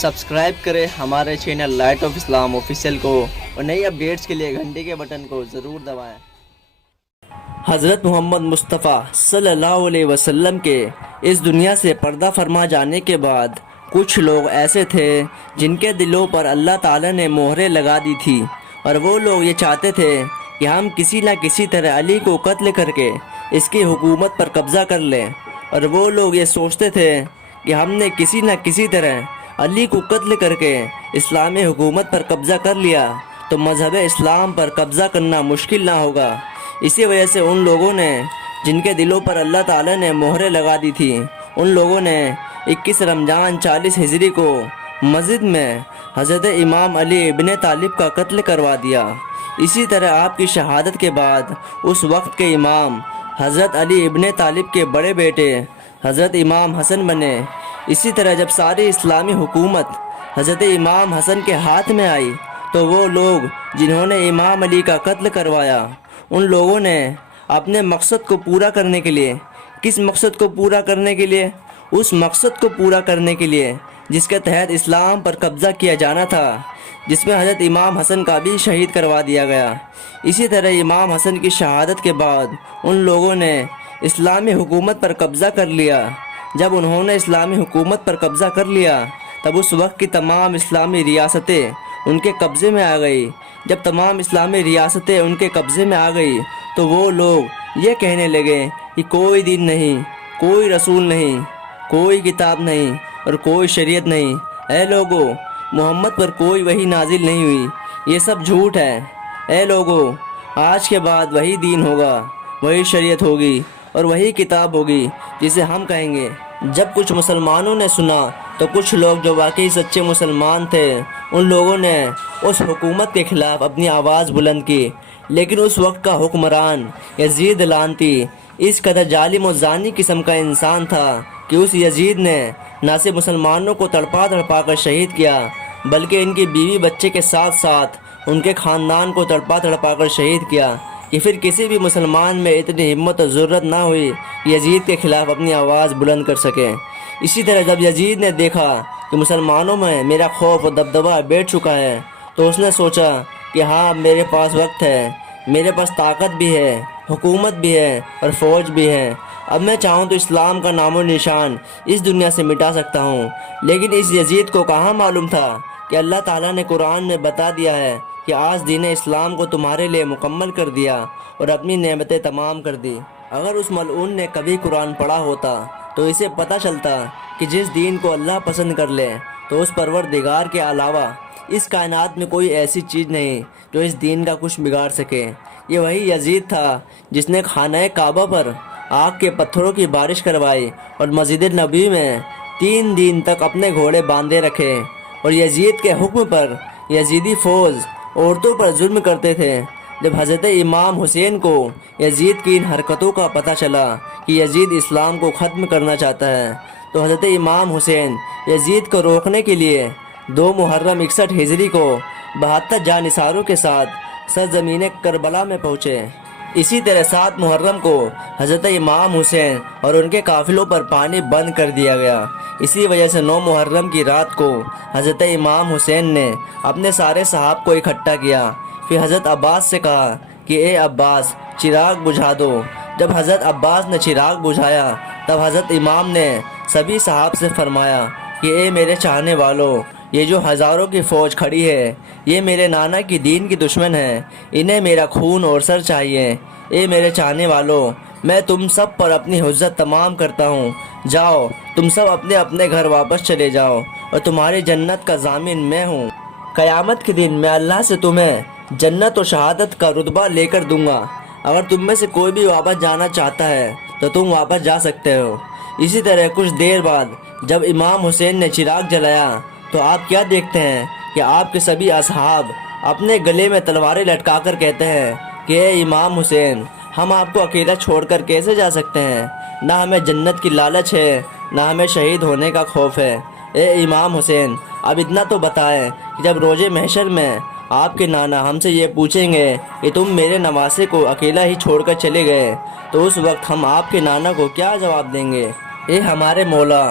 Subscribe करें हमारे channel light of Islam official को और नई अपडेट्स के लिए घंटे के बटन को ज़रूर दबाएं। हज़रत मोहम्मद मुस्तफ़ा सल्लल्लाहु अलैहि वसल्लम के इस दुनिया से पर्दा फरमा जाने के बाद कुछ लोग ऐसे थे जिनके दिलों पर अल्लाह ताला ने मोहरें लगा दी थी और वो लोग ये चाहते थे कि हम किसी न किसी तरह अली को कत्ल करके इसकी हुकूमत पर कब्ज़ा कर लें। और वो लोग ये सोचते थे कि हमने किसी न किसी तरह अली को कत्ल करके इस्लामी हुकूमत पर कब्ज़ा कर लिया तो मज़हब इस्लाम पर कब्ज़ा करना मुश्किल ना होगा। इसी वजह से उन लोगों ने जिनके दिलों पर अल्लाह ताला ने मोहरें लगा दी थी, उन लोगों ने 21 रमज़ान 40 हिजरी को मस्जिद में हज़रत इमाम अली इब्न तालिब का कत्ल करवा दिया। इसी तरह आपकी शहादत के बाद उस वक्त के इमाम हज़रत अली इब्न तालिब के बड़े बेटे हज़रत इमाम हसन बने। इसी तरह जब सारी इस्लामी हुकूमत हज़रत इमाम हसन के हाथ में आई तो वो लोग जिन्होंने इमाम अली का कत्ल करवाया, उन लोगों ने अपने मकसद को पूरा करने के लिए, किस मकसद को पूरा करने के लिए? उस मकसद को पूरा करने के लिए जिसके तहत इस्लाम पर कब्ज़ा किया जाना था, जिसमें हज़रत इमाम हसन का भी शहीद करवा दिया गया। इसी तरह इमाम हसन की शहादत के बाद उन लोगों ने इस्लामी हुकूमत पर कब्ज़ा कर लिया। जब उन्होंने इस्लामी हुकूमत पर कब्ज़ा कर लिया तब उस वक्त की तमाम इस्लामी रियासतें उनके कब्ज़े में आ गई। जब तमाम इस्लामी रियासतें उनके कब्ज़े में आ गई तो वो लोग ये कहने लगे कि कोई दीन नहीं, कोई रसूल नहीं, कोई किताब नहीं और कोई शरीयत नहीं। ऐ लोगो, मोहम्मद पर कोई वही नाजिल नहीं हुई, ये सब झूठ है। ऐ लोगो, आज के बाद वही दीन होगा, वही शरीयत होगी और वही किताब होगी जिसे हम कहेंगे। जब कुछ मुसलमानों ने सुना तो कुछ लोग जो वाकई सच्चे मुसलमान थे, उन लोगों ने उस हुकूमत के ख़िलाफ़ अपनी आवाज़ बुलंद की। लेकिन उस वक्त का हुक्मरान यजीद लानती इस कदर जालिम और जानी किस्म का इंसान था कि उस यजीद ने न सिर्फ मुसलमानों को तड़पा तड़पा कर शहीद किया, बल्कि इनकी बीवी बच्चे के साथ साथ उनके ख़ानदान को तड़पा तड़पा कर शहीद किया कि फिर किसी भी मुसलमान में इतनी हिम्मत और ज़रूरत ना हुई कि यजीद के ख़िलाफ़ अपनी आवाज़ बुलंद कर सके। इसी तरह जब यजीद ने देखा कि मुसलमानों में मेरा खौफ और दबदबा बैठ चुका है तो उसने सोचा कि हाँ, मेरे पास वक्त है, मेरे पास ताकत भी है, हुकूमत भी है और फ़ौज भी है। अब मैं चाहूँ तो इस्लाम का नामो निशान इस दुनिया से मिटा सकता हूँ। लेकिन इस यजीद को कहाँ मालूम था कि अल्लाह ताला ने कुरान में बता दिया है कि आज दीन इस्लाम को तुम्हारे लिए मुकम्मल कर दिया और अपनी नेमतें तमाम कर दी। अगर उस मलऊन ने कभी कुरान पढ़ा होता तो इसे पता चलता कि जिस दीन को अल्लाह पसंद कर ले तो उस परवरदिगार के अलावा इस कायनात में कोई ऐसी चीज़ नहीं जो इस दीन का कुछ बिगाड़ सके। ये वही यजीद था जिसने खाना काबा पर आग के पत्थरों की बारिश करवाई और मस्जिद नबी में 3 दिन तक अपने घोड़े बांधे रखे। और यजीद के हुक्म पर यजीदी फ़ौज औरतों पर जुल्म करते थे। जब हज़रत इमाम हुसैन को यजीद की इन हरकतों का पता चला कि यजीद इस्लाम को ख़त्म करना चाहता है तो हज़रत इमाम हुसैन यजीद को रोकने के लिए 2 मुहर्रम 61 हिजरी को 72 जानिसारों के साथ सरज़मीन करबला में पहुँचे। इसी तरह 7 मुहर्रम को हज़रत इमाम हुसैन और उनके काफ़िलों पर पानी बंद कर दिया गया। इसी वजह से 9 मुहर्रम की रात को हज़रत इमाम हुसैन ने अपने सारे सहाब को इकट्ठा किया। फिर हज़रत अब्बास से कहा कि ए अब्बास, चिराग बुझा दो। जब हज़रत अब्बास ने चिराग बुझाया तब हज़रत इमाम ने सभी सहाब से फरमाया कि ए मेरे चाहने वालों, ये जो हज़ारों की फ़ौज खड़ी है ये मेरे नाना की दीन की दुश्मन है, इन्हें मेरा खून और सर चाहिए। ए मेरे चाहने वालों, मैं तुम सब पर अपनी हुज्जत तमाम करता हूँ। जाओ, तुम सब अपने अपने घर वापस चले जाओ और तुम्हारी जन्नत का ज़ामिन मैं हूँ। क़यामत के दिन मैं अल्लाह से तुम्हें जन्नत और शहादत का रुतबा लेकर दूँगा। अगर तुम में से कोई भी वापस जाना चाहता है तो तुम वापस जा सकते हो। इसी तरह कुछ देर बाद जब इमाम हुसैन ने चिराग जलाया तो आप क्या देखते हैं कि आपके सभी असहाब अपने गले में तलवारें लटकाकर कहते हैं कि ए इमाम हुसैन, हम आपको अकेला छोड़कर कैसे जा सकते हैं? ना हमें जन्नत की लालच है, ना हमें शहीद होने का खौफ है। ए इमाम हुसैन, अब इतना तो बताएं कि जब रोज़े महशर में आपके नाना हमसे ये पूछेंगे कि तुम मेरे नवासे को अकेला ही छोड़कर चले गए तो उस वक्त हम आपके नाना को क्या जवाब देंगे? ए हमारे मौला,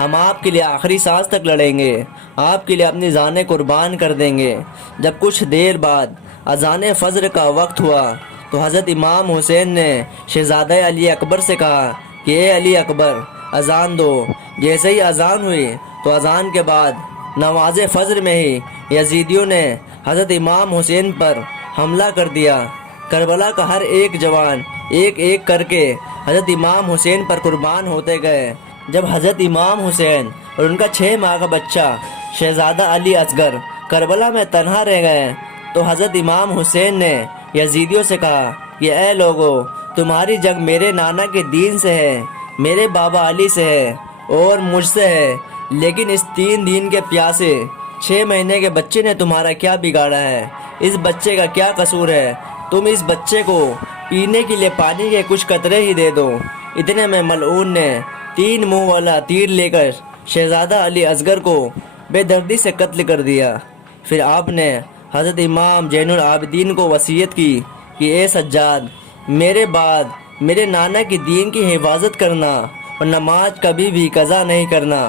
ہم آپ کے لیے آخری سانس تک لڑیں گے، آپ کے لیے اپنی جانیں قربان کر دیں گے۔ جب کچھ دیر بعد اذان فجر کا وقت ہوا تو حضرت امام حسین نے شہزادہ علی اکبر سے کہا کہ اے علی اکبر، اذان دو۔ جیسے ہی اذان ہوئی تو اذان کے بعد نماز فجر میں ہی یزیدیوں نے حضرت امام حسین پر حملہ کر دیا۔ کربلا کا ہر ایک جوان ایک ایک کر کے حضرت امام حسین پر قربان ہوتے گئے۔ جب حضرت امام حسین اور ان کا 6 ماہ کا بچہ شہزادہ علی اصغر کربلا میں تنہا رہ گئے تو حضرت امام حسین نے یزیدیوں سے کہا کہ اے لوگو، تمہاری جنگ میرے نانا کے دین سے ہے، میرے بابا علی سے ہے اور مجھ سے ہے، لیکن اس 3 دن کے پیاسے 6 مہینے کے بچے نے تمہارا کیا بگاڑا ہے؟ اس بچے کا کیا قصور ہے؟ تم اس بچے کو پینے کے لیے پانی کے کچھ قطرے ہی دے دو۔ اتنے میں ملعون نے 3 منہ والا تیر لے کر شہزادہ علی اصغر کو بے دردی سے قتل کر دیا۔ پھر آپ نے حضرت امام زین العابدین کو وصیت کی کہ اے سجاد، میرے بعد میرے نانا کی دین کی حفاظت کرنا اور نماز کبھی بھی قضا نہیں کرنا۔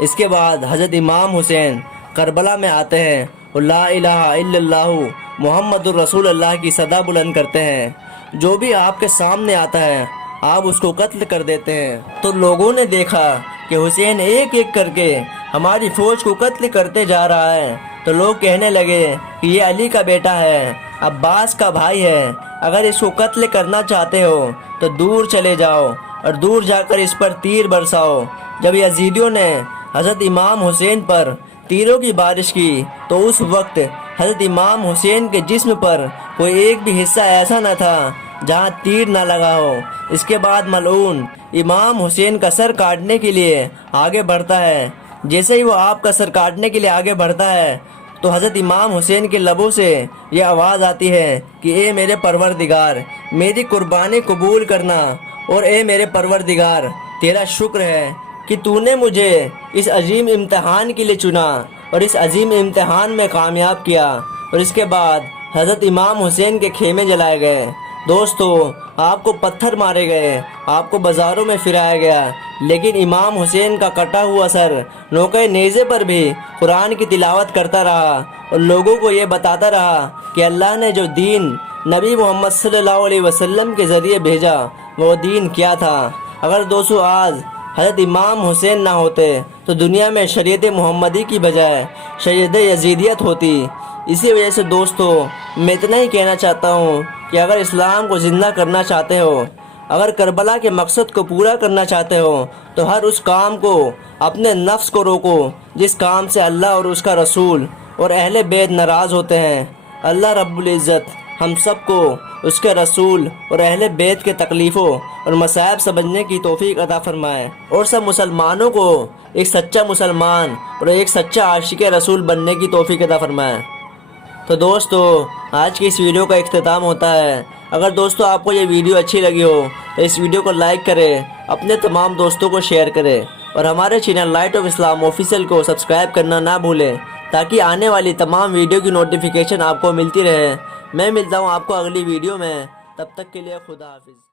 اس کے بعد حضرت امام حسین کربلا میں آتے ہیں اور لا الہ الا اللہ محمد الرسول اللہ کی صدا بلند کرتے ہیں۔ جو بھی آپ کے سامنے آتا ہے آپ اس کو قتل کر دیتے ہیں۔ تو لوگوں نے دیکھا کہ حسین ایک ایک کر کے ہماری فوج کو قتل کرتے جا رہا ہے تو لوگ کہنے لگے کہ یہ علی کا بیٹا ہے، عباس کا بھائی ہے، اگر اس کو قتل کرنا چاہتے ہو تو دور چلے جاؤ اور دور جا کر اس پر تیر برساؤ۔ جب یزیدیوں نے حضرت امام حسین پر تیروں کی بارش کی تو اس وقت حضرت امام حسین کے جسم پر کوئی ایک بھی حصہ ایسا نہ تھا جہاں تیر نہ لگا ہو۔ اس کے بعد ملعون امام حسین کا سر کاٹنے کے لیے آگے بڑھتا ہے۔ جیسے ہی وہ آپ کا سر کاٹنے کے لیے آگے بڑھتا ہے تو حضرت امام حسین کے لبوں سے یہ آواز آتی ہے کہ اے میرے پروردگار، میری قربانی قبول کرنا، اور اے میرے پروردگار، تیرا شکر ہے کہ تو نے مجھے اس عظیم امتحان کے لیے چنا اور اس عظیم امتحان میں کامیاب کیا۔ اور اس کے بعد حضرت امام حسین کے خیمے جلائے گئے۔ دوستو، آپ کو پتھر مارے گئے، آپ کو بازاروں میں پھرایا گیا، لیکن امام حسین کا کٹا ہوا سر نوکے نیزے پر بھی قرآن کی تلاوت کرتا رہا اور لوگوں کو یہ بتاتا رہا کہ اللہ نے جو دین نبی محمد صلی اللہ علیہ وسلم کے ذریعے بھیجا وہ دین کیا تھا۔ اگر دوستو آج حضرت امام حسین نہ ہوتے تو دنیا میں شریعت محمدی کی بجائے شریعت یزیدیت ہوتی۔ اسی وجہ سے دوستو، میں اتنا ہی کہنا چاہتا ہوں کہ اگر اسلام کو زندہ کرنا چاہتے ہو، اگر کربلا کے مقصد کو پورا کرنا چاہتے ہو تو ہر اس کام کو، اپنے نفس کو روکو جس کام سے اللہ اور اس کا رسول اور اہل بیت ناراض ہوتے ہیں۔ اللہ رب العزت ہم سب کو اس کے رسول اور اہل بیت کے تکلیفوں اور مصائب سمجھنے کی توفیق عطا فرمائے اور سب مسلمانوں کو ایک سچا مسلمان اور ایک سچا عاشق رسول بننے کی توفیق عطا فرمائے۔ تو دوستو، آج کی اس ویڈیو کا اختتام ہوتا ہے۔ اگر دوستو آپ کو یہ ویڈیو اچھی لگی ہو تو اس ویڈیو کو لائک کریں، اپنے تمام دوستوں کو شیئر کریں اور ہمارے channel light of Islam official کو سبسکرائب کرنا نہ بھولیں تاکہ آنے والی تمام ویڈیو کی نوٹیفیکیشن آپ کو ملتی رہے۔ میں ملتا ہوں آپ کو اگلی ویڈیو میں، تب تک کے لیے خدا حافظ۔